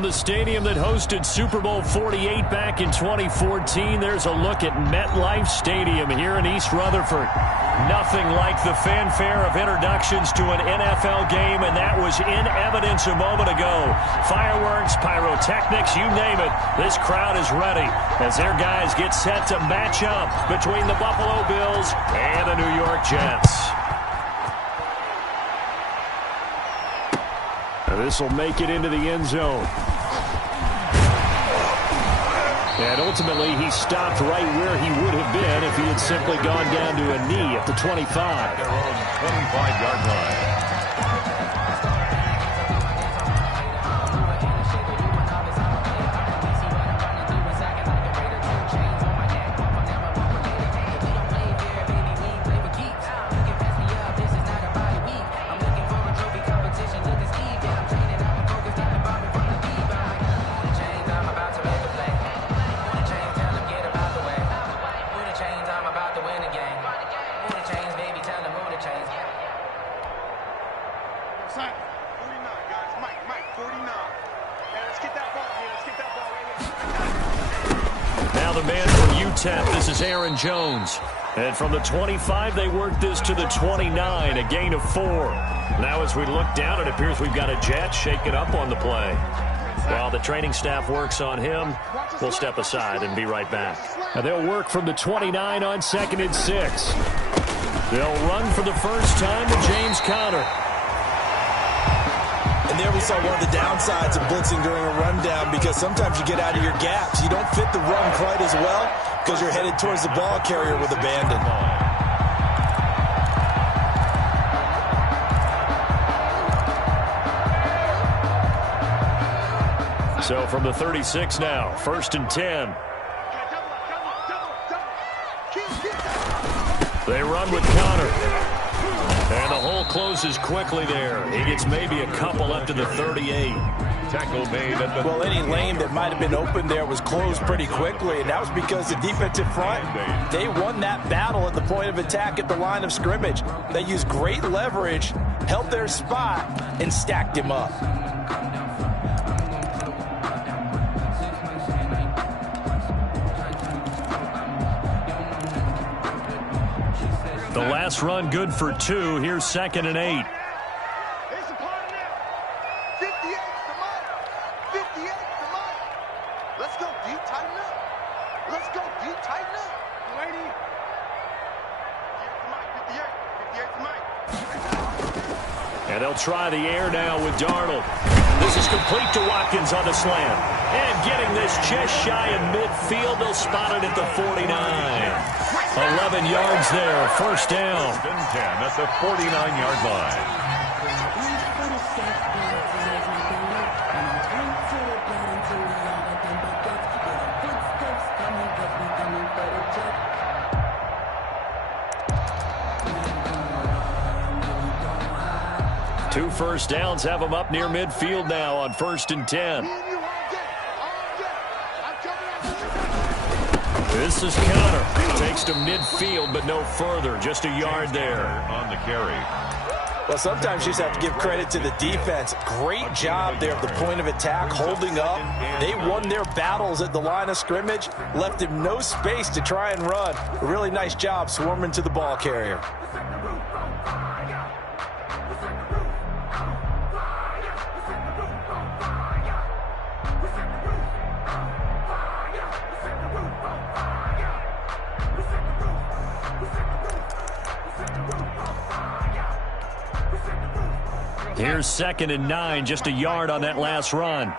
From the stadium that hosted Super Bowl 48 back in 2014, there's a look at MetLife Stadium here in East Rutherford. Nothing like the fanfare of introductions to an NFL game, and that was in evidence a moment ago. Fireworks, pyrotechnics, you name it. This crowd is ready as their guys get set to match up between the Buffalo Bills and the New York Jets. This will make it into the end zone. And ultimately, he stopped right where he would have been if he had simply gone down to a knee at the 25. Their own 25-yard line. Now the man from UTEP, this is Aaron Jones. And from the 25, they work this to the 29, a gain of 4. Now as we look down, it appears we've got a Jet shaking up on the play. While the training staff works on him, we'll step aside and be right back. Now they'll work from the 29 on 2nd and 6. They'll run for the first time to James Conner. And there we saw one of the downsides of blitzing during a rundown, because sometimes you get out of your gaps. You don't fit the run quite as well because you're headed towards the ball carrier with abandon. So from the 36 now, 1st and 10. They run with Conner. And the hole closes quickly there. He gets maybe a couple up to the 38. Tackle made at the... Well, any lane that might have been open there was closed pretty quickly, and that was because the defensive front, they won that battle at the point of attack at the line of scrimmage. They used great leverage, held their spot, and stacked him up. The last run good for 2. Here's 2nd and 8. Let's go, D. Tighten up. Let's go, D. Tighten up. Lady. 58 And they'll try the air now with Darnold. This is complete to Watkins on the slant. And getting this just shy of midfield, they'll spot it at the 49. 11 yards there, first down. 10 at the 49-yard line. Two first downs have them up near midfield now on 1st and 10. This is Conner. Takes to midfield, but no further. Just a yard there. On the carry. Well, sometimes you just have to give credit to the defense. Great job there at the point of attack, holding up. They won their battles at the line of scrimmage, left him no space to try and run. A really nice job swarming to the ball carrier. Here's 2nd and 9, just a yard on that last run.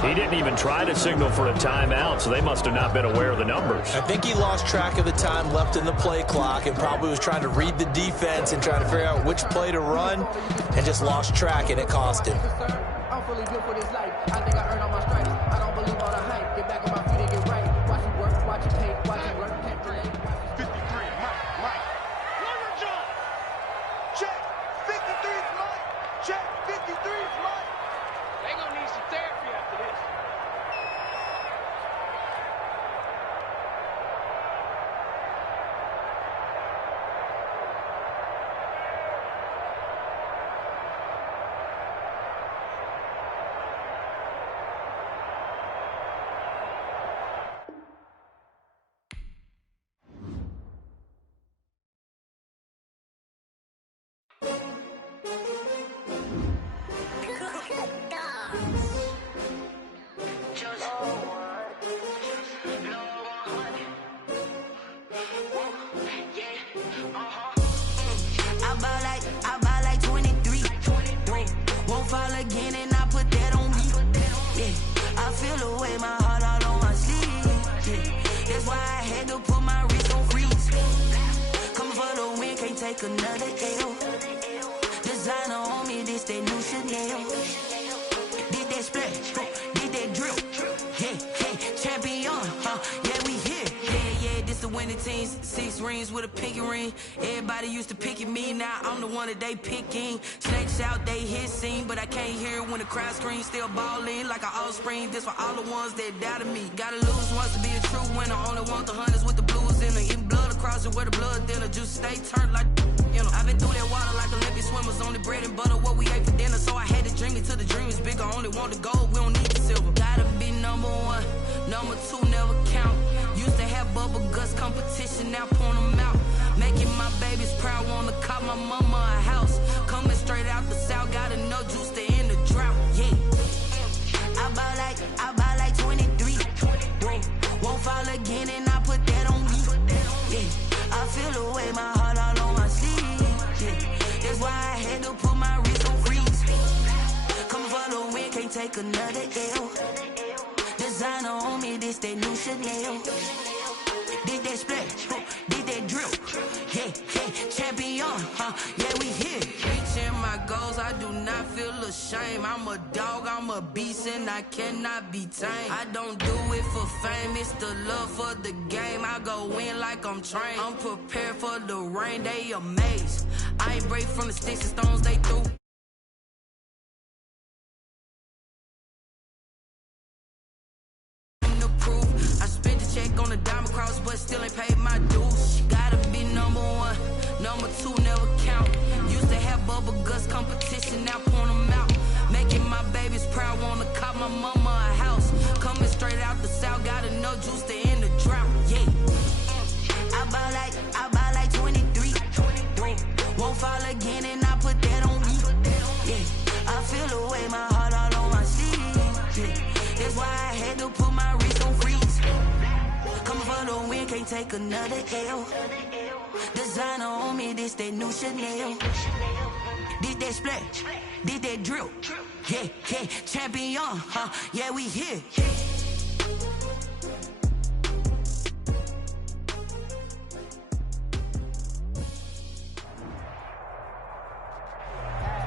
He didn't even try to signal for a timeout, so they must have not been aware of the numbers. I think he lost track of the time left in the play clock and probably was trying to read the defense and trying to figure out which play to run, and just lost track, and it cost him. Really good for this life. I think I earned all my stripes. I don't believe all the hype. Get back on my feet and get right. Watch it work, watch it pay, watch it work, can't delay. 53, Mike. Runner jump. Check. 53's Mike. Check. 53's Mike. They gonna need some therapy after this. feel away my heart all on my sleeve. Yeah. That's why I had to put my wrist on freeze. Coming for the win, can't take another L. Designer on me, this that new Chanel. Did that splash, did that drill. Yeah, champion, yeah, we here. Yeah, this the winning teams. 6 rings with a pinky ring. Everybody used to pick at me, now I'm the one that they picking. Snakes out, they hit scene, but I can't hear when the crowd screams. Still balling like an offspring. This for all the ones that doubted me. Gotta lose once to be a true winner. Only want the hunters with the blues in them. Eating blood across it where the blood dinner. Just stay turned like, you know. I've been through that water like Olympic swimmers. Only bread and butter, what we ate for dinner. So I had to dream it till the dream is bigger. Only want the gold, we don't need the silver. Gotta be number 1, number 2 never count. Used to have bubble guts competition, now point them out. Making my babies proud, wanna cop my mama a house. Coming straight out the south, got enough juice to end the drought. Yeah, I buy like 23. Whoa, won't fall again, and I put that on me. Yeah, I feel away my heart all on my sleeve. Yeah, that's why I had to put my wrist on freeze. Coming for the win, can't take another L. Designer on me, this that new Chanel. Did that splash, did that drill. Yeah, champion, yeah, we here. Reaching my goals, I do not feel ashamed. I'm a dog, I'm a beast, and I cannot be tamed. I don't do it for fame, it's the love for the game. I go in like I'm trained. I'm prepared for the rain, they amazed. I ain't break from the sticks and stones they threw. I spent the check on the diamond cross, but still ain't paid my dues. Gotta be number 1, number 2 never count. Used to have bubble guts competition, now point them out. Making my babies proud, wanna cop my mama a house. Coming straight out the south, got enough juice to end the drought. Yeah, I buy like 23. Won't fall again, and I put that on me. Yeah, I feel away my heart all on my sleeve. Yeah, that's why I had to put my wrist on freeze. Coming for the win, can't take another L. Designer on me, this that new Chanel. Did that splash, did that drill. Yeah, champion, yeah, we here.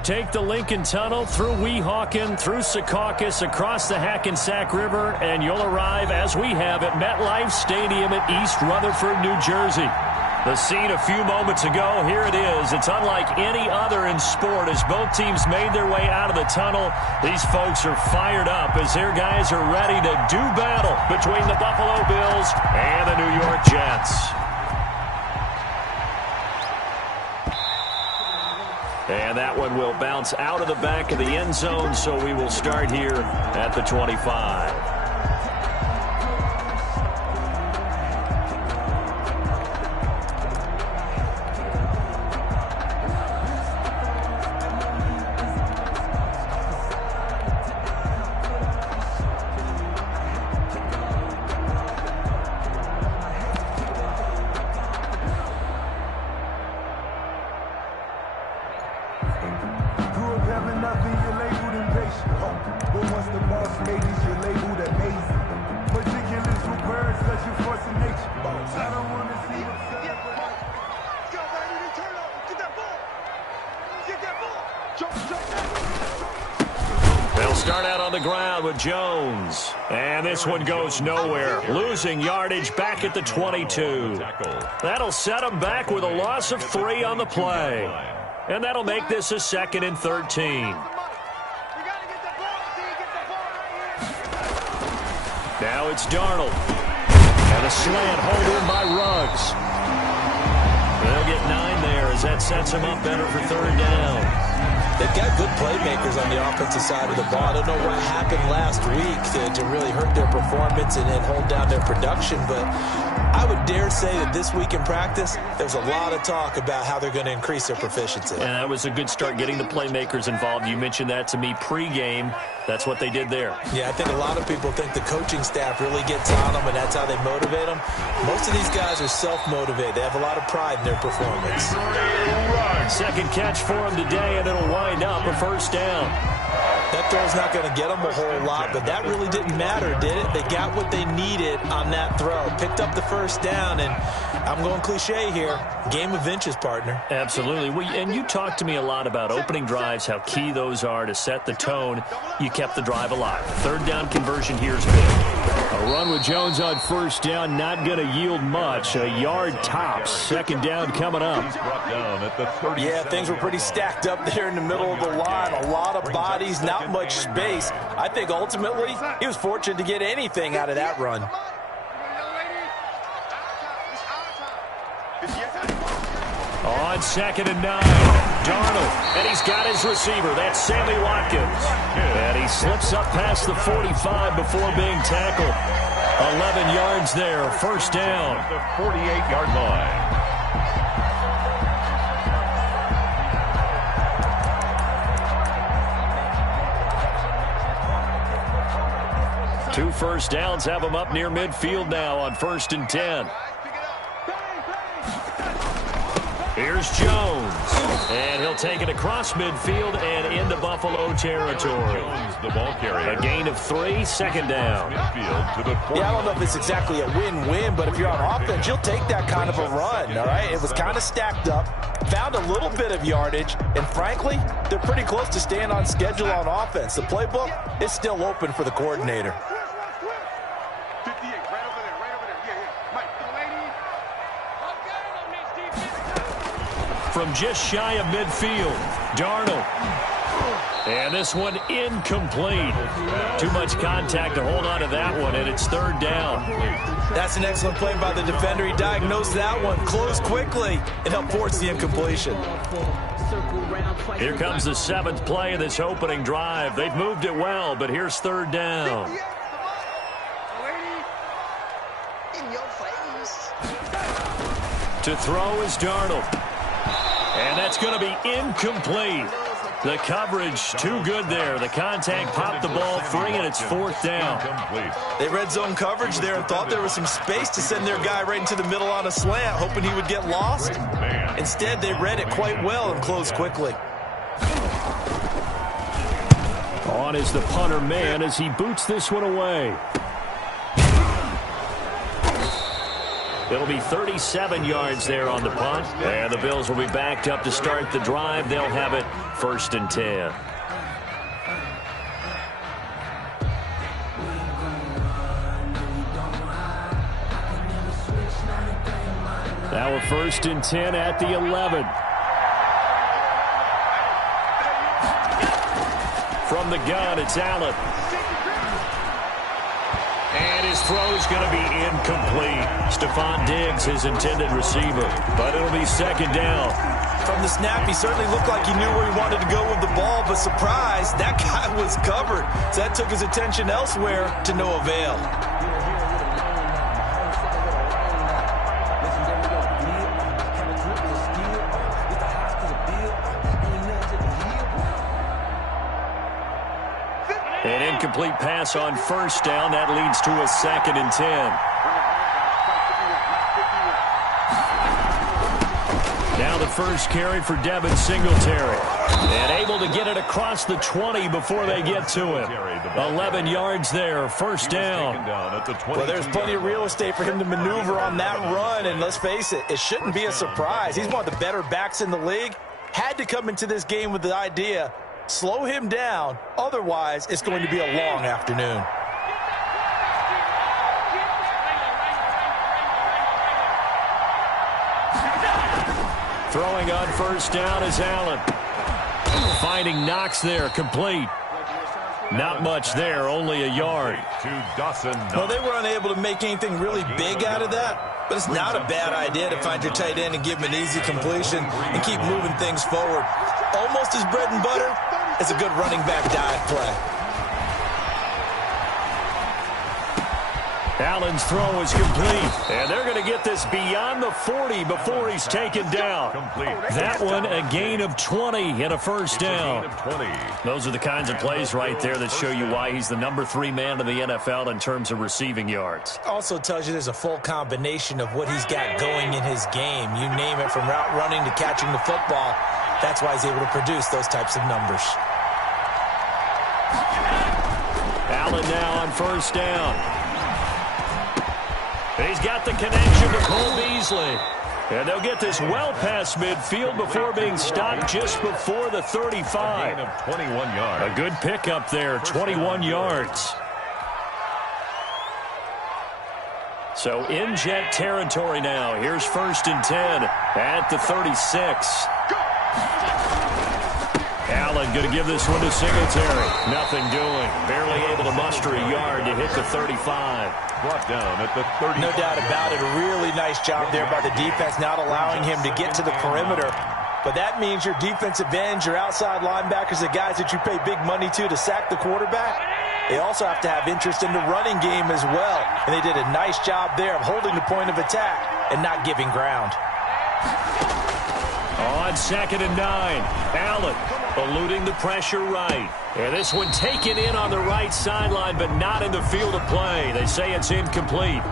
Take the Lincoln Tunnel through Weehawken, through Secaucus, across the Hackensack River, and you'll arrive, as we have, at MetLife Stadium at East Rutherford, New Jersey. The scene a few moments ago, here it is. It's unlike any other in sport as both teams made their way out of the tunnel. These folks are fired up as their guys are ready to do battle between the Buffalo Bills and the New York Jets. And that one will bounce out of the back of the end zone, so we will start here at the 25. They'll start out on the ground with Jones. And this one goes nowhere. Losing yardage back at the 22. That'll set them back with a loss of 3 on the play. And that'll make this a 2nd and 13. Now it's Darnold. And a slant hold in by Ruggs. They'll get 9 there as that sets them up better for 3rd down. They've got good playmakers on the offensive side of the ball. I don't know what happened last week to really hurt their performance and hold down their production, but I would dare say that this week in practice, there's a lot of talk about how they're going to increase their proficiency. And that was a good start getting the playmakers involved. You mentioned that to me pregame. That's what they did there. Yeah, I think a lot of people think the coaching staff really gets on them, and that's how they motivate them. Most of these guys are self-motivated. They have a lot of pride in their performance. 2nd catch for him today, and it'll wind up a 1st down. That throw's not going to get them a whole lot, but that really didn't matter, did it? They got what they needed on that throw. Picked up the first down, and I'm going cliche here. Game of inches, partner. Absolutely. And you talked to me a lot about opening drives, how key those are to set the tone. You kept the drive alive. Third down conversion here is big. A run with Jones on first down, not going to yield much. A yard tops. Second down coming up. He's brought down at the 30. Yeah, things were pretty stacked up there in the middle of the line. A lot of bodies, not much space. I think ultimately he was fortunate to get anything out of that run. On 2nd and 9, Darnold, and he's got his receiver. That's Sammy Watkins. And he slips up past the 45 before being tackled. 11 yards there, first down. At the 48-yard line. Two first downs have him up near midfield now on 1st and 10. Here's Jones, and he'll take it across midfield and into Buffalo territory. Jones, the ball carrier. A gain of 3, second down. Midfield to the 40. Yeah, I don't know if it's exactly a win-win, but if you're on offense, you'll take that kind of a run, all right? It was kind of stacked up, found a little bit of yardage, and frankly, they're pretty close to staying on schedule on offense. The playbook is still open for the coordinator. 58, right over there, yeah. Mike, From just shy of midfield, Darnold. And this one incomplete. Too much contact to hold on to that one, and it's third down. That's an excellent play by the defender. He diagnosed that one, closed quickly, and helped force the incompletion. Here comes the 7th play of this opening drive. They've moved it well, but here's third down. To throw is Darnold. And that's going to be incomplete. The coverage too good there. The contact popped the ball free, and it's fourth down. They red zone coverage there and thought there was some space to send their guy right into the middle on a slant, hoping he would get lost. Instead, they read it quite well and closed quickly. On is the punter man as he boots this one away. It'll be 37 yards there on the punt. And the Bills will be backed up to start the drive. They'll have it 1st and 10. Now a 1st and 10 at the 11. From the gun, it's Allen. And his throw's going to be incomplete. Stephon Diggs, his intended receiver. But it'll be second down. From the snap, he certainly looked like he knew where he wanted to go with the ball, but surprise, that guy was covered. So that took his attention elsewhere to no avail. An incomplete pass on first down. That leads to a 2nd and 10. Now the first carry for Devin Singletary. And able to get it across the 20 before they get to him. 11 yards there, first down. Well, there's plenty of real estate for him to maneuver on that run. And let's face it, it shouldn't be a surprise. He's one of the better backs in the league. Had to come into this game with the idea, slow him down. Otherwise, it's going to be a long afternoon. Throwing on first down is Allen. Finding Knox there, complete. Not much there, only a yard. Well, they were unable to make anything really big out of that, but it's not a bad idea to find your tight end and give him an easy completion and keep moving things forward. Almost his bread and butter. It's a good running back dive play. Allen's throw is complete. And they're going to get this beyond the 40 before he's taken down. That one, a gain of 20 and a first down. Those are the kinds of plays right there that show you why he's the number 3 man in the NFL in terms of receiving yards. Also tells you there's a full combination of what he's got going in his game. You name it, from route running to catching the football. That's why he's able to produce those types of numbers. Allen now on first down. He's got the connection to Cole Beasley. And they'll get this well past midfield before being stopped just before the 35. A gain of 21 yards. A good pickup there, 21 yards. So in Jet territory now. Here's 1st and 10 at the 36. Allen going to give this one to Singletary. Nothing doing. Barely able to muster a yard to hit the 35. Brought down at the 30. No doubt about it. A really nice job there by the defense, not allowing him to get to the perimeter. But that means your defensive ends, your outside linebackers, the guys that you pay big money to sack the quarterback, they also have to have interest in the running game as well. And they did a nice job there of holding the point of attack and not giving ground. On 2nd and 9, Allen eluding the pressure right. And this one taken in on the right sideline, but not in the field of play. They say it's incomplete.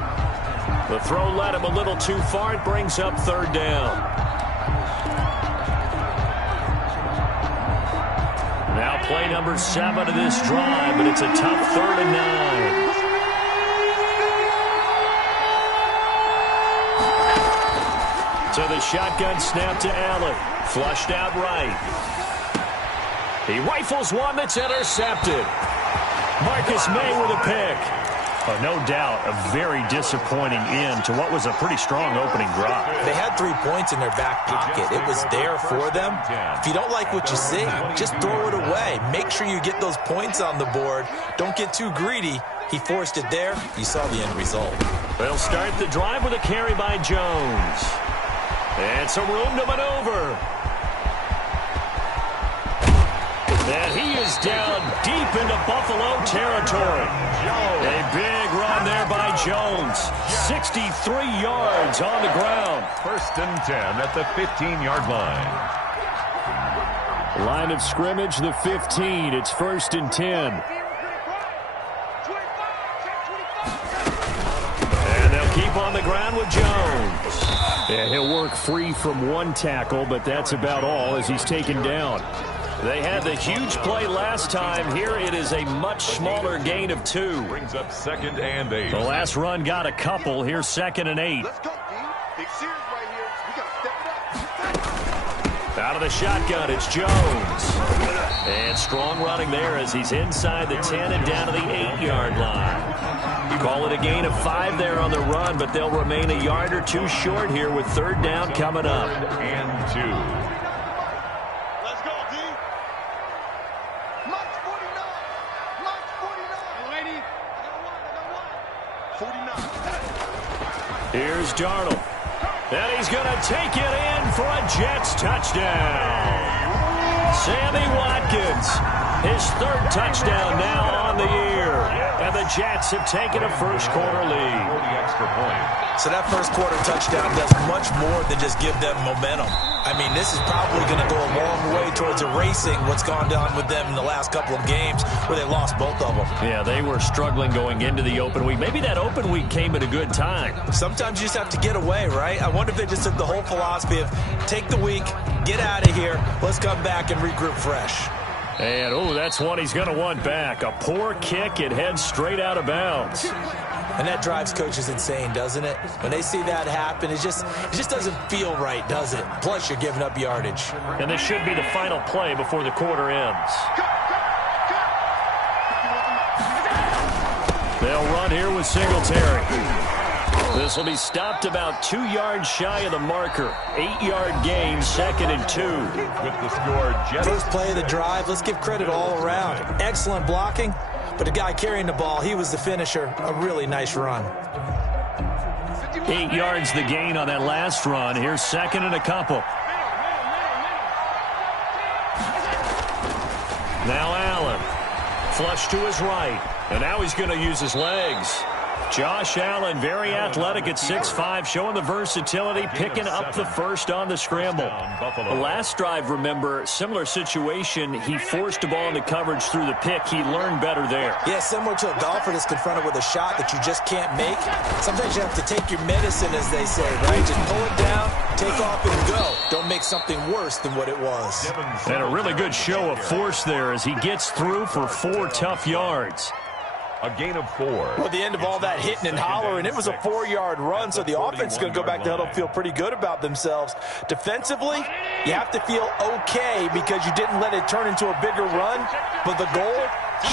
The throw led him a little too far. It brings up 3rd down. Now play number 7 of this drive, but it's a tough 3rd and 9. So the shotgun snap to Allen. Flushed out right. He rifles one that's intercepted. Marcus May with a pick. Oh, no doubt a very disappointing end to what was a pretty strong opening drive. They had 3 points in their back pocket. It was there for them. If you don't like what you see, just throw it away. Make sure you get those points on the board. Don't get too greedy. He forced it there. You saw the end result. They'll start the drive with a carry by Jones. And some room to maneuver. And he is down deep into Buffalo territory. A big run there by Jones. 63 yards on the ground. 1st and 10 at the 15-yard line. Line of scrimmage, the 15. It's 1st and 10. And they'll keep on the ground with Jones. Yeah, he'll work free from one tackle, but that's about all as he's taken down. They had the huge play last time. Here it is a much smaller gain of 2. Brings up 2nd and 8. The last run got a couple. Here's 2nd and 8. Let's go, D. Big series right here. We got to step it up. Out of the shotgun, it's Jones. And strong running there as he's inside the 10 and down to the 8-yard line. You call it a gain of 5 there on the run, but they'll remain a yard or 2 short here with 3rd down coming up. 3rd and 2. Let's go, D. March 49. March 49. Lady. I got one. Here's Darnold. And he's going to take it in for a Jets touchdown. Sammy Watkins, his 3rd touchdown now on the year. And the Jets have taken a first-quarter lead. 40 extra points. So that first-quarter touchdown does much more than just give them momentum. I mean, this is probably going to go a long way towards erasing what's gone down with them in the last couple of games where they lost both of them. Yeah, they were struggling going into the open week. Maybe that open week came at a good time. Sometimes you just have to get away, right? I wonder if they just took the whole philosophy of take the week, get out of here, let's come back and regroup fresh. And, oh, that's one he's going to want back. A poor kick. It heads straight out of bounds. And that drives coaches insane, doesn't it? When they see that happen, it just doesn't feel right, does it? Plus, you're giving up yardage. And this should be the final play before the quarter ends. They'll run here with Singletary. This will be stopped about 2 yards shy of the marker. 8-yard gain, 2nd and 2. With the score, Jets. First play of the drive, let's give credit all around. Excellent blocking, but the guy carrying the ball, he was the finisher. A really nice run. 8 yards the gain on that last run. Here's 2nd and a couple. Now Allen. Flush to his right. And now he's going to use his legs. Josh Allen, very athletic at 6'5", showing the versatility, picking up the first on the scramble. The last drive, remember, similar situation. He forced the ball into coverage through the pick. He learned better there. Yeah, similar to a golfer that's confronted with a shot that you just can't make. Sometimes you have to take your medicine, as they say, right? Just pull it down, take off, and go. Don't make something worse than what it was. And a really good show of force there as he gets through for 4 tough yards. A gain of 4. Well, the end of all that hitting and hollering, it was a 4-yard run, so the offense is going to go back to huddle and feel pretty good about themselves. Defensively, you have to feel okay because you didn't let it turn into a bigger run, but the goal,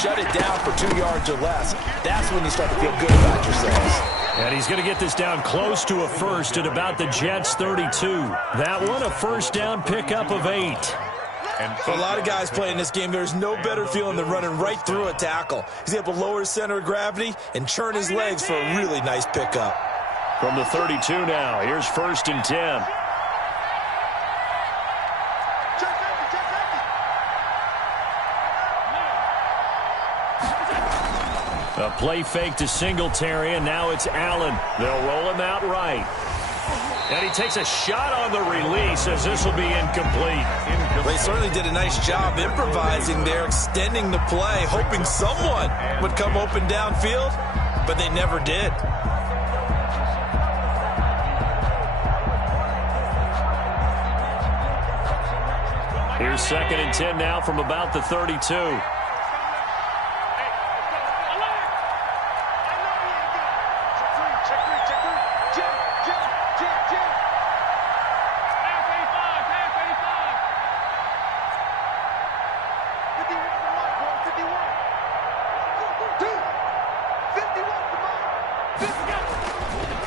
shut it down for 2 yards or less. That's when you start to feel good about yourselves. And he's going to get this down close to a first at about the Jets' 32. That one, a first down pickup of 8. And for a lot of guys playing this game, there's no better feeling than running right through a tackle. He's able to lower his center of gravity and churn his legs for a really nice pickup. From the 32 now, here's 1st and 10. A play fake to Singletary, and now it's Allen. They'll roll him out right. And he takes a shot on the release as this will be incomplete. They certainly did a nice job improvising there, extending the play, hoping someone would come open downfield, but they never did. Here's 2nd and 10 now from about the 32.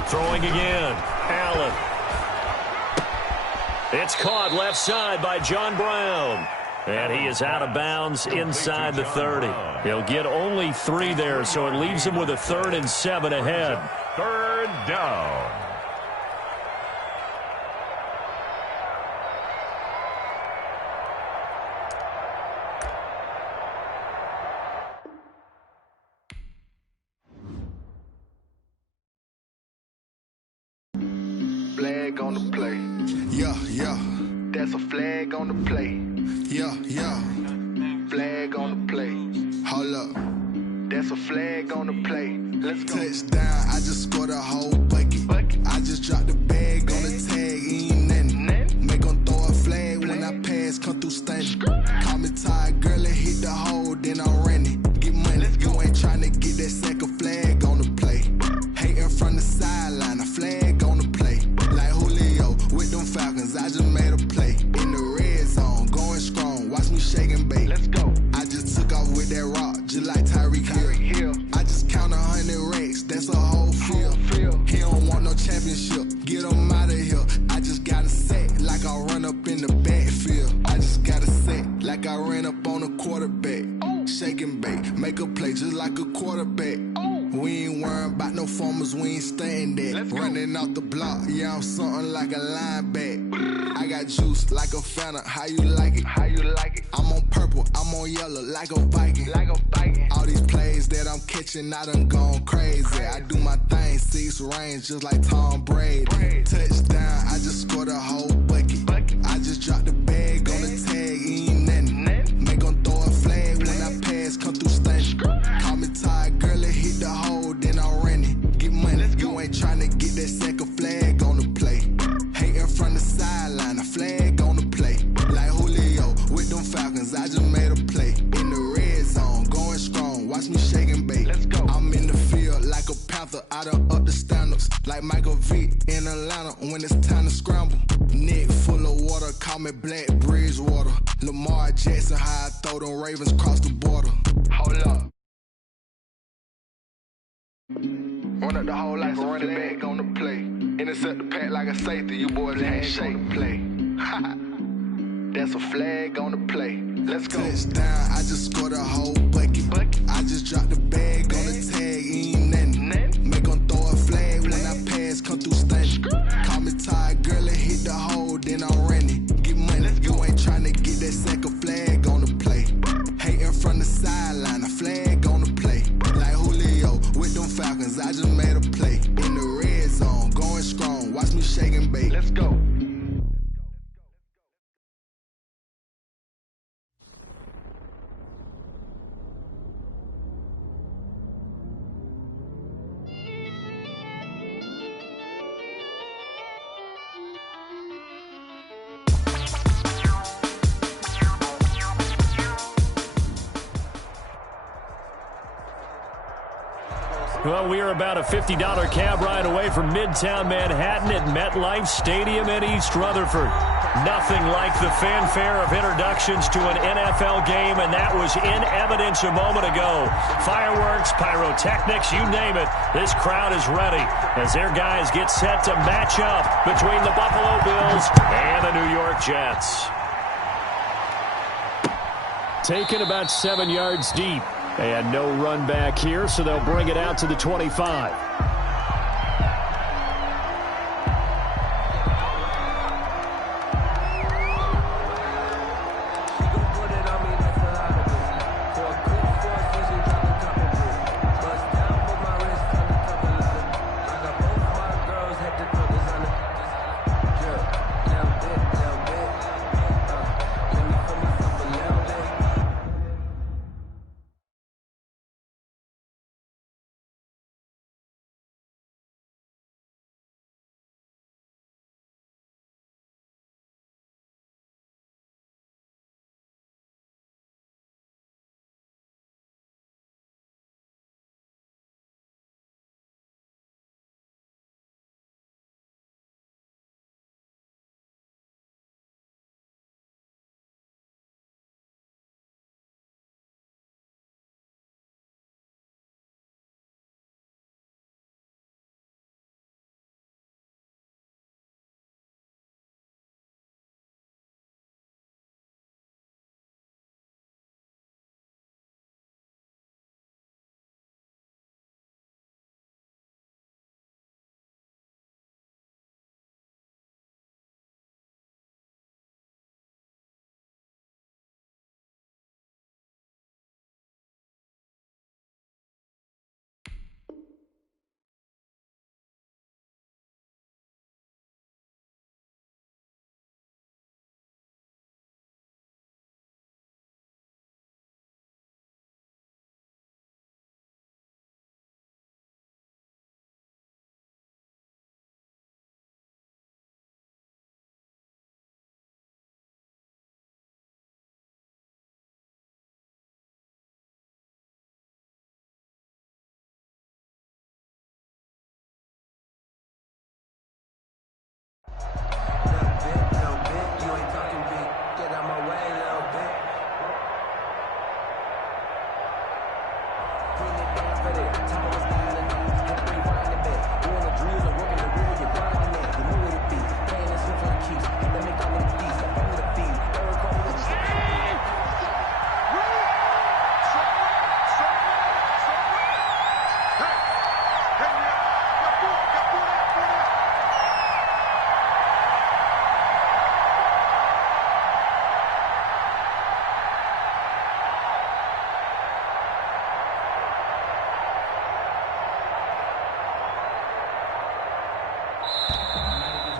Throwing again, Allen. It's caught left side by John Brown. And he is out of bounds inside the 30. He'll get only 3 there, so it leaves him with a 3rd and 7 ahead. 3rd down. Flag on the play. Yeah, yeah. That's a flag on the play. Yeah, yeah. Flag on the play. Hold up. That's a flag on the play. Let's go. Touchdown, I just scored a whole bucket. I just dropped the bag on the tag, ain't nothing. Make them throw a flag when I pass, come through stunning. Call me tired, girl, and hit the hole, then I'm running. Get money, you ain't trying to get that second flag on the play. Hating from the sideline, a flag on the play. Like Julio with them Falcons, I just made a play. In the red zone, going strong, watch me shake and bake. Let's go. I just took off with that rock, just like Tyreek Hill. I just count 100 racks, that's a whole field. He don't want no championship, get him out of here. I just got a set, like I run up in the backfield. I just got a set, like I ran up on a quarterback. Shake and bake, make a play just like a quarterback. We ain't worrying about no formers, we ain't staying there. Running off the block, yeah, I'm something like a linebacker. I got juice like a Fanta, how you like it? How you like it? I'm on purple, I'm on yellow, like a Viking. Like a Viking. All these plays that I'm catching, I done gone crazy. I do my thing, 6 range, just like Tom Brady. Touchdown, I just scored a whole bucket. I just dropped the bag on the tag, ain't nothing. Make them throw a flag when I pass, come through stunning. Call me tired, girl, and hit the hole, then I'm running. Get money, you ain't trying to get that second flag on the play. Hating from the sideline, a flag on the play. Like Julio with them Falcons, I just made a play. In the red zone, going strong, watch me shake and bake. Let's go. I'm in the field like a Panther, I done up the standards. Like Michael Vick in Atlanta when it's time to scramble. Neck full of water, call me Black Bridgewater. Lamar Jackson, how I throw them Ravens cross the border. Hold up. Run up the whole like a running back on the play. Intercept the pack like a safety. You boys ain't shake play. That's a flag on the play. Let's go. Touchdown, I just scored a whole bucket. I just dropped the bag on the tag, ain't nothing. Make them throw a flag when I pass, come through stunning. Call me tired, girl, and hit the hole, then I'm running. Get money, you ain't trying to get that second flag on the play. Hating from the sideline, a flag on the play. Like Julio with them Falcons, I just Well, we are about a $50 cab ride away from Midtown Manhattan at MetLife Stadium in East Rutherford. Nothing like the fanfare of introductions to an NFL game, and that was in evidence a moment ago. Fireworks, pyrotechnics, you name it. This crowd is ready as their guys get set to match up between the Buffalo Bills and the New York Jets. Taken about 7 yards deep. And no run back here, so they'll bring it out to the 25.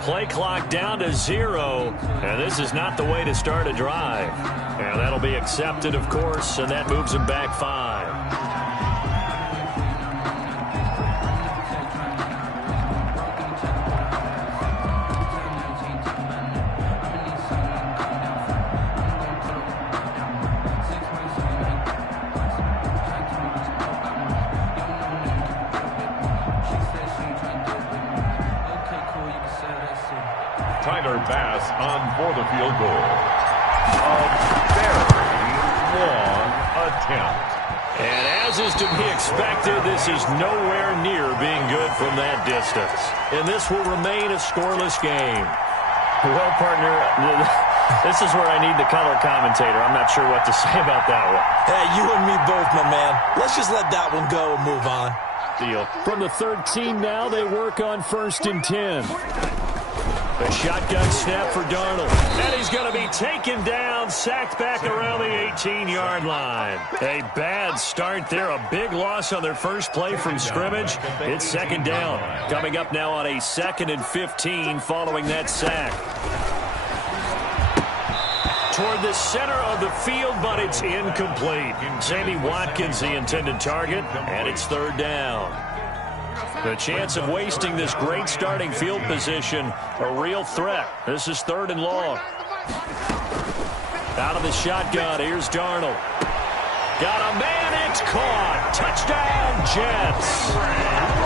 Play clock down to 0, and this is not the way to start a drive. And that'll be accepted, of course, and that moves them back 5. Tyler Bass on for the field goal. A very long attempt. And as is to be expected, this is nowhere near being good from that distance. And this will remain a scoreless game. Well, partner, this is where I need the color commentator. I'm not sure what to say about that one. Hey, you and me both, my man. Let's just let that one go and move on. Deal. From the 13 now, they work on 1st and 10. A shotgun snap for Darnold. And he's going to be taken down, sacked back around the 18-yard line. A bad start there. A big loss on their first play from scrimmage. It's 2nd down. Coming up now on a 2nd and 15 following that sack. Toward the center of the field, but it's incomplete. Sammy Watkins, the intended target, and it's 3rd down. The chance of wasting this great starting field position, a real threat. This is 3rd and long. Out of the shotgun, here's Darnold. Got a man, it's caught. Touchdown, Jets.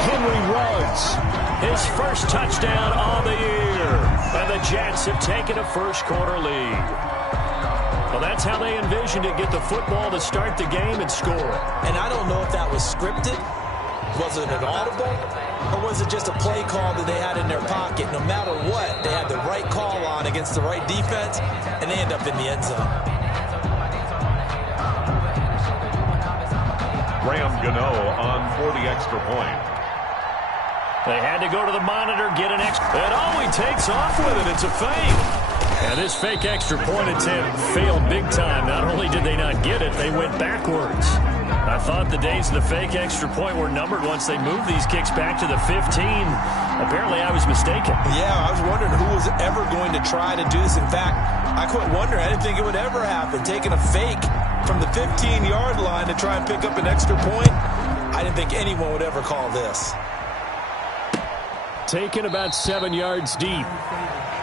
Henry Ruggs, his first touchdown on the year. And the Jets have taken a first-quarter lead. Well, that's how they envisioned it, get the football to start the game and score. And I don't know if that was scripted. Was it an audible? Or was it just a play call that they had in their pocket? No matter what, they had the right call on against the right defense, and they end up in the end zone. Graham Gano on for the extra point. They had to go to the monitor, get an extra. And he takes off with it. It's a fake. And this fake extra point attempt failed big time. Not only did they not get it, they went backwards. I thought the days of the fake extra point were numbered once they moved these kicks back to the 15. Apparently, I was mistaken. Yeah, I was wondering who was ever going to try to do this. In fact, I quit wondering. I didn't think it would ever happen. Taking a fake from the 15-yard line to try and pick up an extra point, I didn't think anyone would ever call this. Taken about 7 yards deep.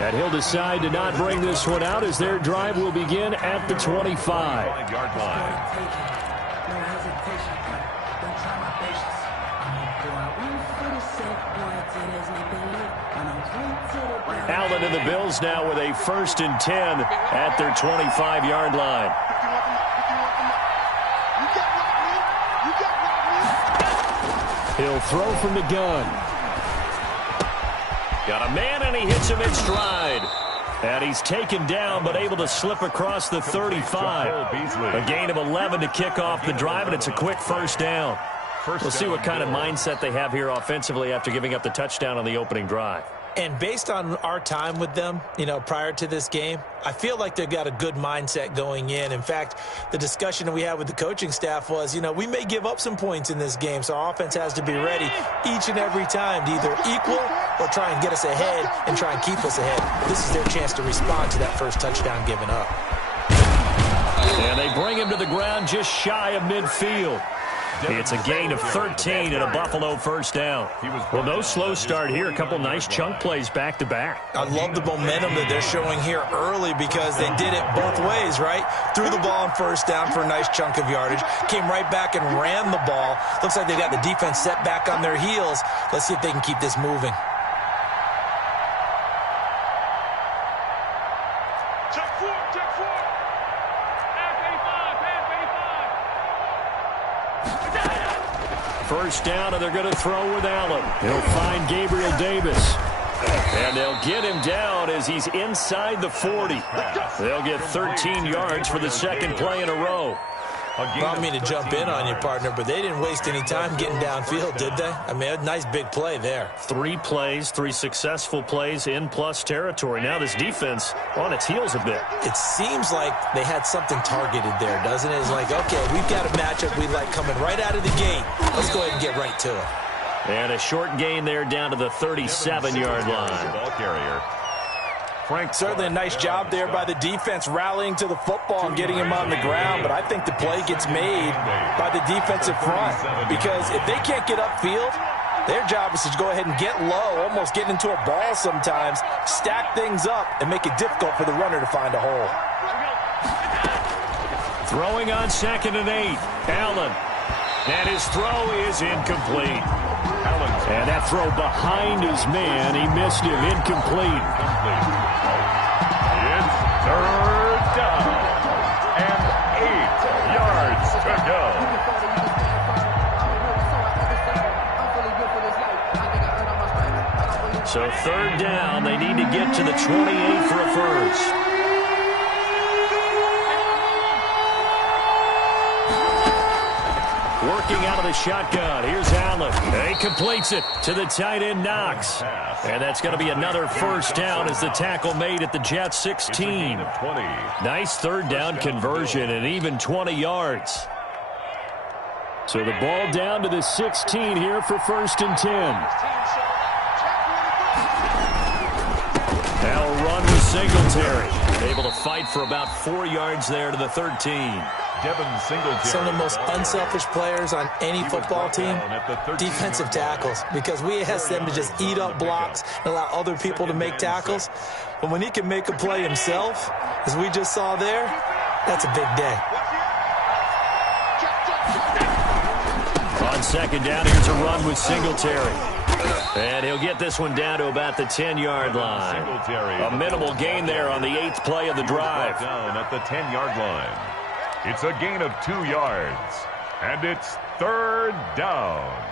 And he'll decide to not bring this one out as their drive will begin at the 25-yard line. Allen and the Bills now with a 1st and 10 at their 25-yard line. He'll throw from the gun. Got a man, and he hits him in stride. And he's taken down, but able to slip across the 35. A gain of 11 to kick off the drive, and it's a quick first down. We'll see what kind of mindset they have here offensively after giving up the touchdown on the opening drive. And based on our time with them, prior to this game, I feel like they've got a good mindset going in. In fact, the discussion that we had with the coaching staff was, we may give up some points in this game, so our offense has to be ready each and every time to either equal or try and get us ahead and try and keep us ahead. This is their chance to respond to that first touchdown given up. And they bring him to the ground just shy of midfield. It's a gain of 13 and a Buffalo first down. Well, no slow start here. A couple nice chunk plays back-to-back. I love the momentum that they're showing here early because they did it both ways, right? Threw the ball on first down for a nice chunk of yardage. Came right back and ran the ball. Looks like they got the defense set back on their heels. Let's see if they can keep this moving. First down, and they're going to throw with Allen. He'll find Gabriel Davis. And they'll get him down as he's inside the 40. They'll get 13 yards for the second play in a row. I don't mean to jump in on you, partner, but they didn't waste any time getting downfield, did they? I mean, a nice big play there. 3 plays, 3 successful plays in plus territory. Now this defense on its heels a bit. It seems like they had something targeted there, doesn't it? It's like, okay, we've got a matchup we like coming right out of the gate. Let's go ahead and get right to it. And a short gain there down to the 37-yard line. Ball carrier. Certainly a nice job there by the defense rallying to the football and getting him on the ground, but I think the play gets made by the defensive front because if they can't get upfield, their job is to go ahead and get low, almost get into a ball sometimes, stack things up, and make it difficult for the runner to find a hole. Throwing on 2nd and 8, Allen. And his throw is incomplete. And that throw behind his man, he missed him, incomplete. It's 3rd down and 8 yards to go. So 3rd down, they need to get to the 28 for a first. Working out of the shotgun. Here's Allen. He completes it to the tight end, Knox. And that's going to be another first down as the tackle made at the Jets 16. Nice 3rd down conversion and even 20 yards. So the ball down to the 16 here for 1st and 10. Now a run with Singletary. Able to fight for about 4 yards there to the 13. Devin Singletary. Some of the most unselfish players on any football team, defensive tackles, because we ask them to just eat up blocks and allow other people to make tackles. But when he can make a play himself, as we just saw there, that's a big day. On second down, here's a run with Singletary. And he'll get this one down to about the 10-yard line. A minimal gain there on the 8th play of the drive. Down at the 10-yard line. It's a gain of 2 yards. And it's 3rd down.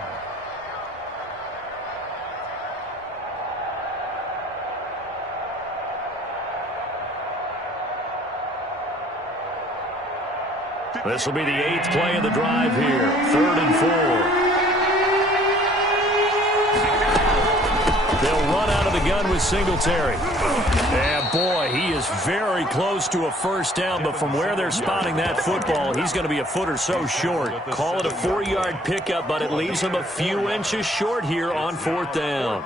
This will be the 8th play of the drive here. 3rd and 4. They'll run out of the gun with Singletary. And boy, he is very close to a first down, but from where they're spotting that football, he's going to be a foot or so short. Call it a 4-yard pickup, but it leaves him a few inches short here on 4th down.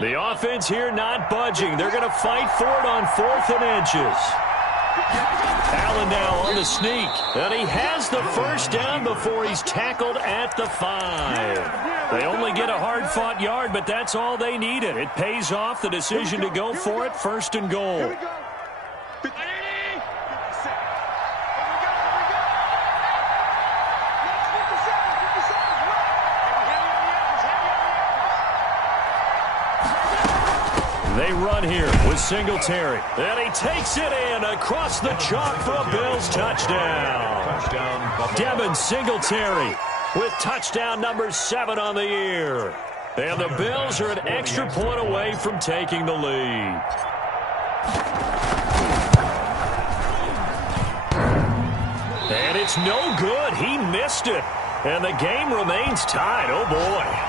The offense here not budging. They're going to fight for it on 4th and inches. Allen now on the sneak. And he has the first down before he's tackled at the 5. They only get a hard-fought yard, but that's all they needed. It pays off the decision to go for it, 1st and goal. They run here with Singletary. And he takes it in across the chalk for a Bills touchdown. Devin Singletary with touchdown number 7 on the year. And the Bills are an extra point away from taking the lead. And it's no good. He missed it. And the game remains tied. Oh, boy.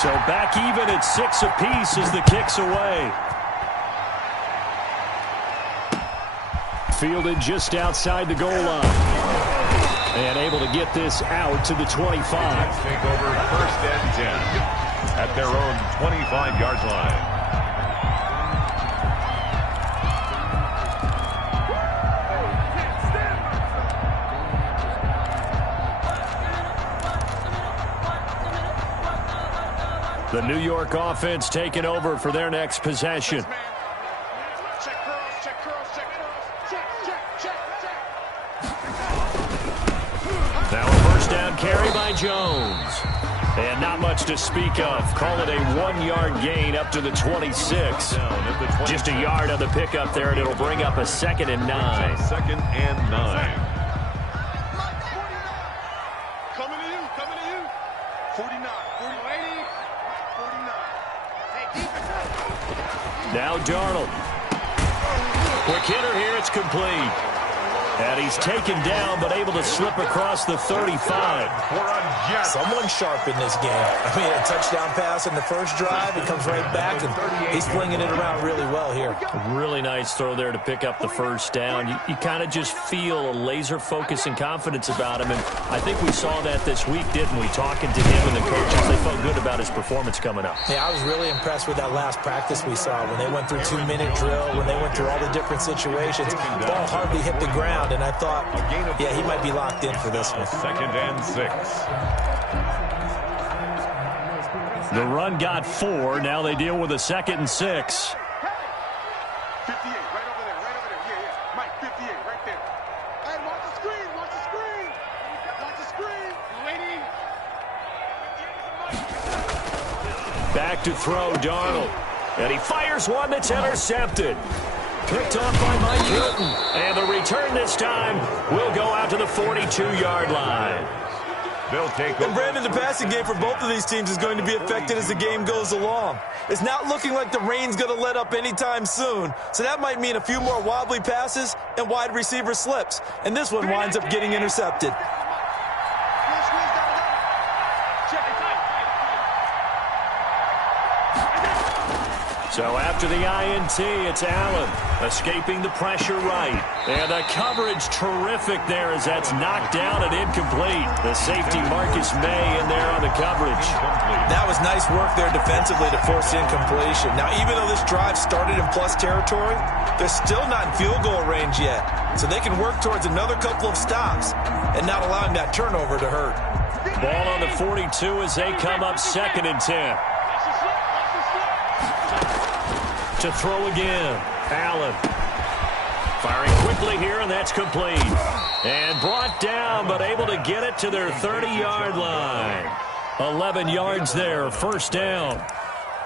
So back even at 6 apiece as the kick's away. Fielded just outside the goal line. And able to get this out to the 25. Take over 1st and 10 at their own 25-yard line. The New York offense taking over for their next possession. Now a first down carry by Jones. And not much to speak of. Call it a 1-yard gain up to the 26. Just a yard on the pickup there, and it'll bring up a 2nd and 9. 2nd and 9. Coming to you. 49. 49. Now Darnold. Quick hitter here, it's complete. And he's taken down, but able to slip across the 35. Someone sharp in this game. I mean, a touchdown pass in the first drive. It comes right back, and he's flinging it around really well here. Really nice throw there to pick up the first down. You kind of just feel a laser focus and confidence about him, and I think we saw that this week, didn't we? Talking to him and the coaches, they felt good about his performance coming up. Yeah, I was really impressed with that last practice we saw when they went through 2-minute drill, when they went through all the different situations. Ball hardly hit the ground, and I thought, yeah, he might be locked in for this one. 2nd and 6. The run got 4. Now they deal with a 2nd and 6. 58, right over there. Yeah. Mike, 58, right there. Hey, watch the screen. Back to throw, Darnold. And he fires one that's intercepted. Picked off by Mike Hilton. And the return this time will go out to the 42-yard line. They'll take and Brandon, the passing game for both of these teams is going to be affected as the game goes along. It's not looking like the rain's going to let up anytime soon, so that might mean a few more wobbly passes and wide receiver slips. And this one winds up getting intercepted. So after the INT, it's Allen escaping the pressure right. And the coverage terrific there as that's knocked down and incomplete. The safety Marcus May in there on the coverage. That was nice work there defensively to force incompletion. Now, even though this drive started in plus territory, they're still not in field goal range yet. So they can work towards another couple of stops and not allowing that turnover to hurt. Ball on the 42 as they come up 2nd and 10. To throw again. Allen. Firing quickly here, and that's complete. And brought down, but able to get it to their 30-yard line. 11 yards there, first down.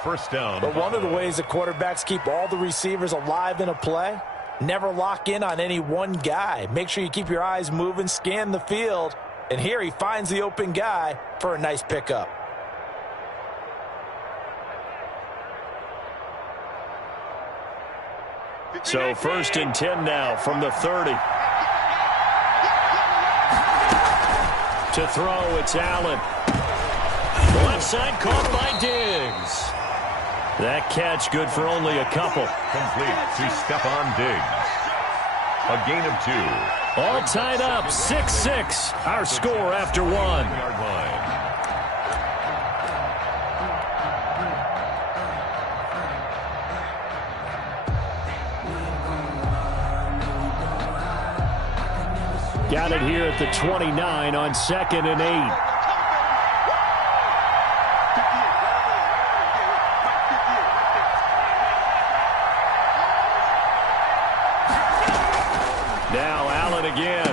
First down. But one of the ways the quarterbacks keep all the receivers alive in a play, never lock in on any one guy. Make sure you keep your eyes moving, scan the field. And here he finds the open guy for a nice pickup. So 1st and 10 now from the 30. To throw, it's Allen. Left side caught by Diggs. That catch good for only a couple. Complete to Stephon Diggs. A gain of 2. All tied up, 6-6. Our score after 1. Yard line. Got it here at the 29 on 2nd and 8. Now Allen again.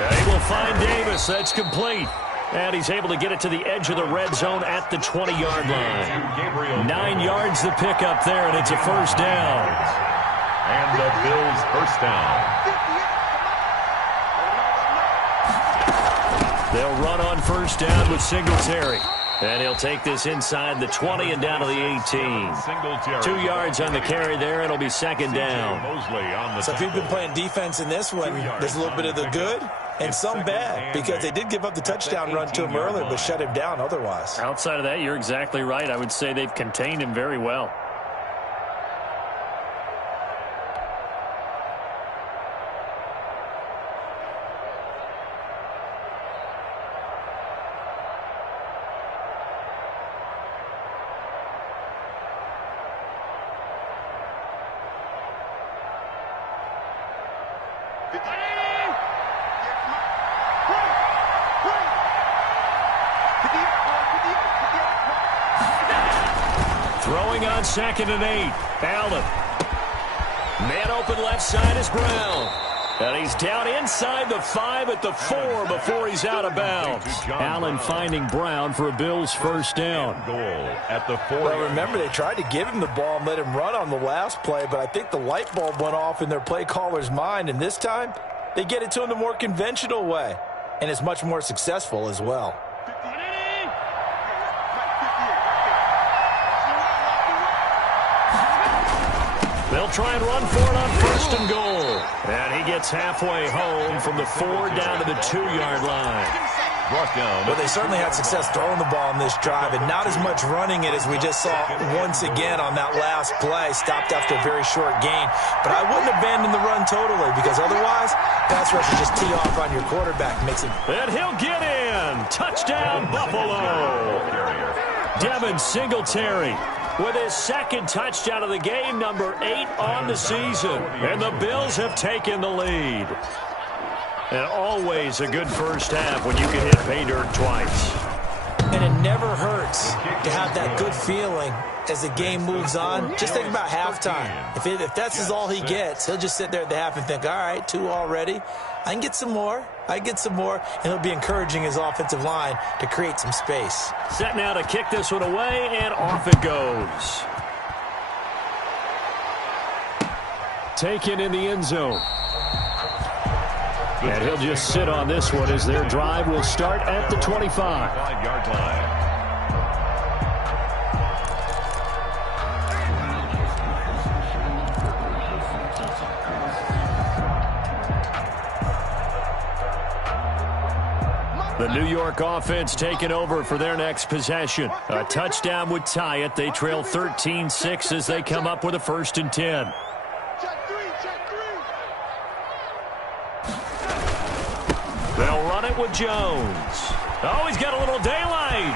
They will find Davis. That's complete. And he's able to get it to the edge of the red zone at the 20-yard line. 9 yards the pickup there, and it's a first down. And the Bills first down. They'll run on first down with Singletary. And he'll take this inside the 20 and down to the 18. 2 yards on the carry there. It'll be 2nd down. So if you've been playing defense in this one, there's a little bit of the good and some bad, because they did give up the touchdown run to him earlier but shut him down otherwise. Outside of that, you're exactly right. I would say they've contained him very well. Throwing on 2nd and 8. Allen. Man open left side is Brown. And he's down inside the 5 at the 4 before he's out of bounds. Allen finding Brown for a Bills first down. Goal at the 4. Well, remember, they tried to give him the ball and let him run on the last play, but I think the light bulb went off in their play caller's mind, and this time they get it to him the more conventional way, and it's much more successful as well. They'll try and run for it on 1st and goal. And he gets halfway home from the 4 down to the 2-yard line. Brought down. Well, they certainly had success throwing the ball in this drive, and not as much running it as we just saw once again on that last play. Stopped after a very short gain. But I wouldn't abandon the run totally, because otherwise, pass rush will just tee off on your quarterback. Makes it. And he'll get in. Touchdown, Buffalo. Devin Singletary with his 2nd touchdown of the game, number 8 on the season. And the Bills have taken the lead. And always a good first half when you can hit pay dirt twice. And it never hurts to have that good feeling as the game moves on. Just think about halftime. If that's all he gets, he'll just sit there at the half and think, all right, 2 already. I can get some more. And he'll be encouraging his offensive line to create some space. Set now to kick this one away, and off it goes. Taken in the end zone. And he'll just sit on this one as their drive will start at the 25. 5-yard line. The New York offense taking over for their next possession. A touchdown would tie it. They trail 13-6 as they come up with a 1st and 10. They'll run it with Jones. Oh, he's got a little daylight.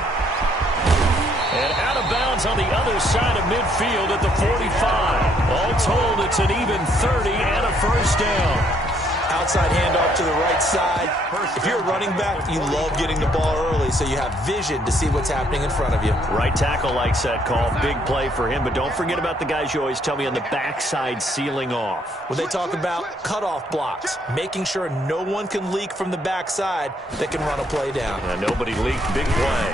And out of bounds on the other side of midfield at the 45. All told, it's an even 30 and a 1st down. Outside handoff to the right side. If you're a running back, you love getting the ball early so you have vision to see what's happening in front of you. Right tackle likes that call. Big play for him, but don't forget about the guys you always tell me on the backside sealing off. When they talk about cutoff blocks, making sure no one can leak from the backside that can run a play down. Nobody leaked. Big play.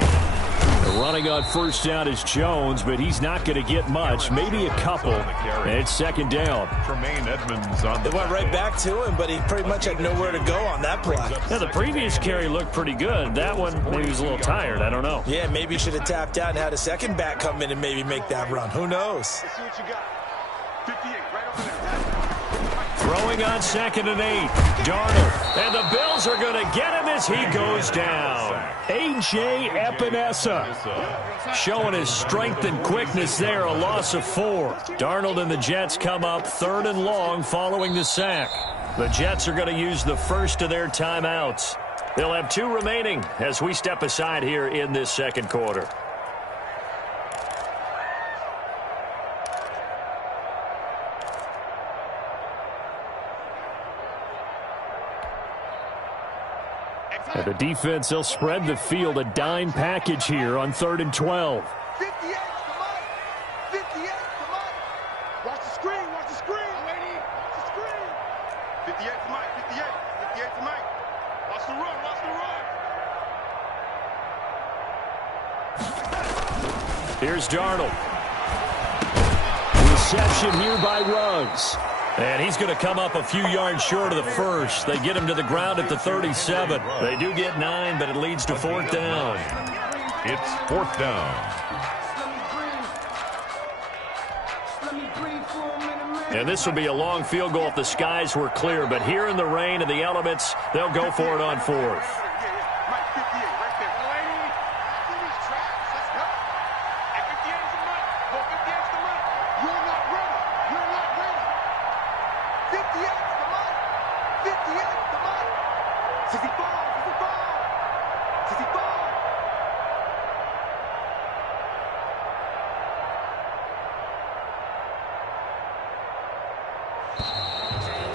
Running on 1st down is Jones, but he's not going to get much, maybe a couple. And it's 2nd down. Tremaine Edmonds on They went right back to him, but he pretty much had nowhere to go on that play. Now, the previous carry looked pretty good. That one, maybe he was a little tired. I don't know. Yeah, maybe he should have tapped out and had a second back come in and maybe make that run. Who knows? Let's see what you got. 58, right over there. Throwing on 2nd and 8. Darnold. And the Bills are going to get him as he goes down. A.J. Epinesa showing his strength and quickness there, a loss of 4. Darnold and the Jets come up 3rd and long following the sack. The Jets are going to use the first of their timeouts. They'll have 2 remaining as we step aside here in this 2nd quarter. And the defense, they'll spread the field, a dime package here on 3rd and 12. 58 to Mike. 58 to Mike. Watch the screen. Watch the screen, lady. Watch the screen. 58 to Mike. 58. 58 to Mike. Watch the run. Watch the run. Here's Darnold. Reception here by Ruggs. And he's going to come up a few yards short of the first. They get him to the ground at the 37. They do get 9, but it leads to 4th down. It's 4th down. And this will be a long field goal if the skies were clear. But here in the rain and the elements, they'll go for it on 4th. Mike, 58 right there. Lady. See these traps. Let's go. And 58 is the Mike. Go 58 is the Mike. You're not ready. You're not ready. 58 to Mike. 58 to Mike. 64. 64. 64.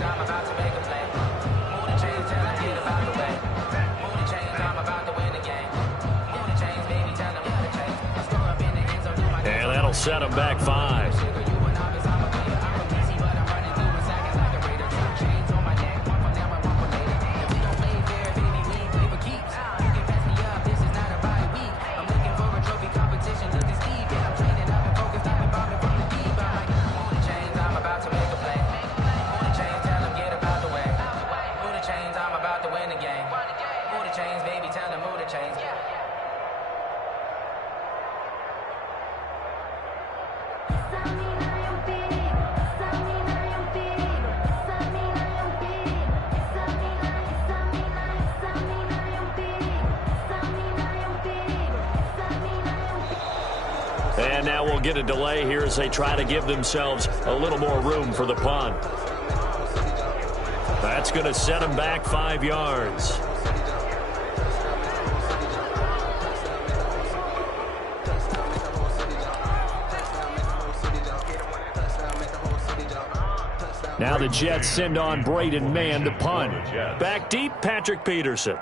I'm about to make a play. Move the chains, tell them get about the way. Move the chains, I'm about to win the game. Move the chains, baby, tell them move the chains. I score up in the end zone, do my And that'll set them back 5. And now we'll get a delay here as they try to give themselves a little more room for the punt. That's going to set them back 5 yards. Now the Jets send on Braden Mann to punt. Back deep, Patrick Peterson.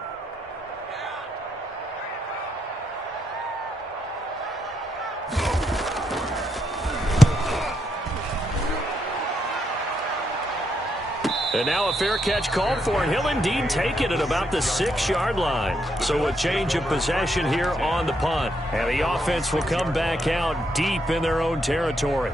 And now a fair catch called for, and he'll indeed take it at about the 6-yard line. So a change of possession here on the punt. And the offense will come back out deep in their own territory.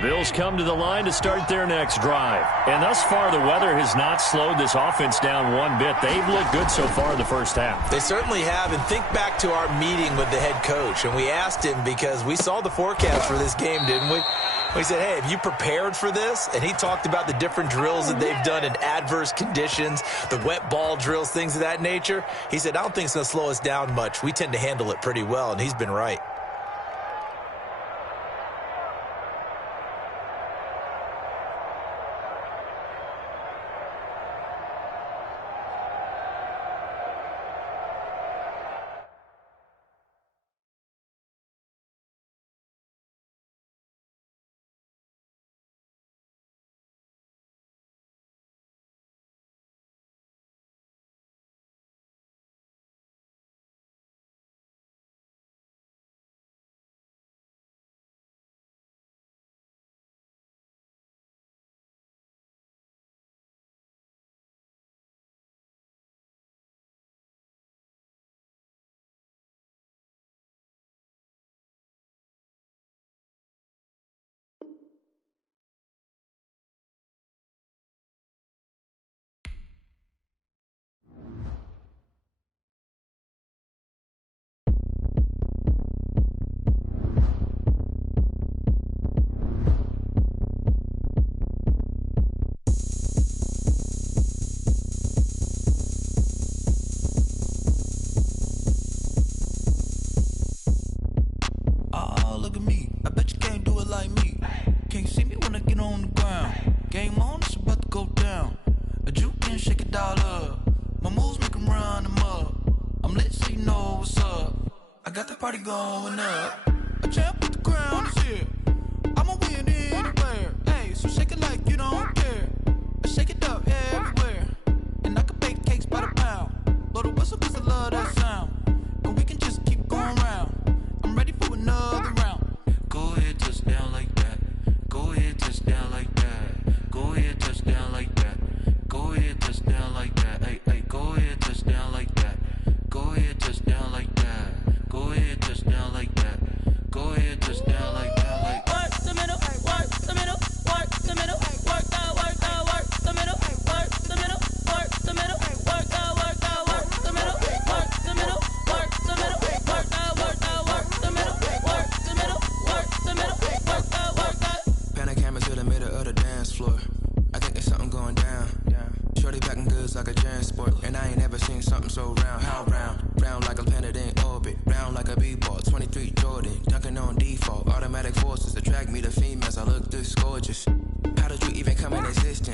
Bills come to the line to start their next drive. And thus far, the weather has not slowed this offense down one bit. They've looked good so far in the first half. They certainly have. And think back to our meeting with the head coach. And we asked him, because we saw the forecast for this game, didn't we? We said, hey, have you prepared for this? And he talked about the different drills that they've done in adverse conditions, the wet ball drills, things of that nature. He said, I don't think it's going to slow us down much. We tend to handle it pretty well, and he's been right. Party going up. A champ with the crown is here. I'ma win anywhere. Hey, so shake it like you don't care. I shake it up everywhere. And I can bake cakes by the pound. Blow the whistle cause I love that sound. And we can just keep going round. I'm ready for another round. Go ahead, touch down like that. Go ahead, touch down like that. Go ahead, touch down like that. Go ahead, touch down like that. Hey, hey, go ahead, touch down like that. Go ahead, touch down like that. Go ahead, touch down like that. Go ahead, touch down like that. Like work the middle, work the middle, work the middle, work that, work that, work the middle, work the middle, work the middle, work that, work that, work the middle, work the middle, work the middle, work that, work that, work the middle, work the middle, work the middle, work that, work that. Pan a camera to the middle of the dance floor. I think there's something going down. Shorty backing goods like a transport, and I ain't never seen something so round. How round? Round like a planet in orbit, round like a b-ball. 23 Jordan, dunking on default. Automatic forces attract me to females. I look this gorgeous. How did you even come in existence?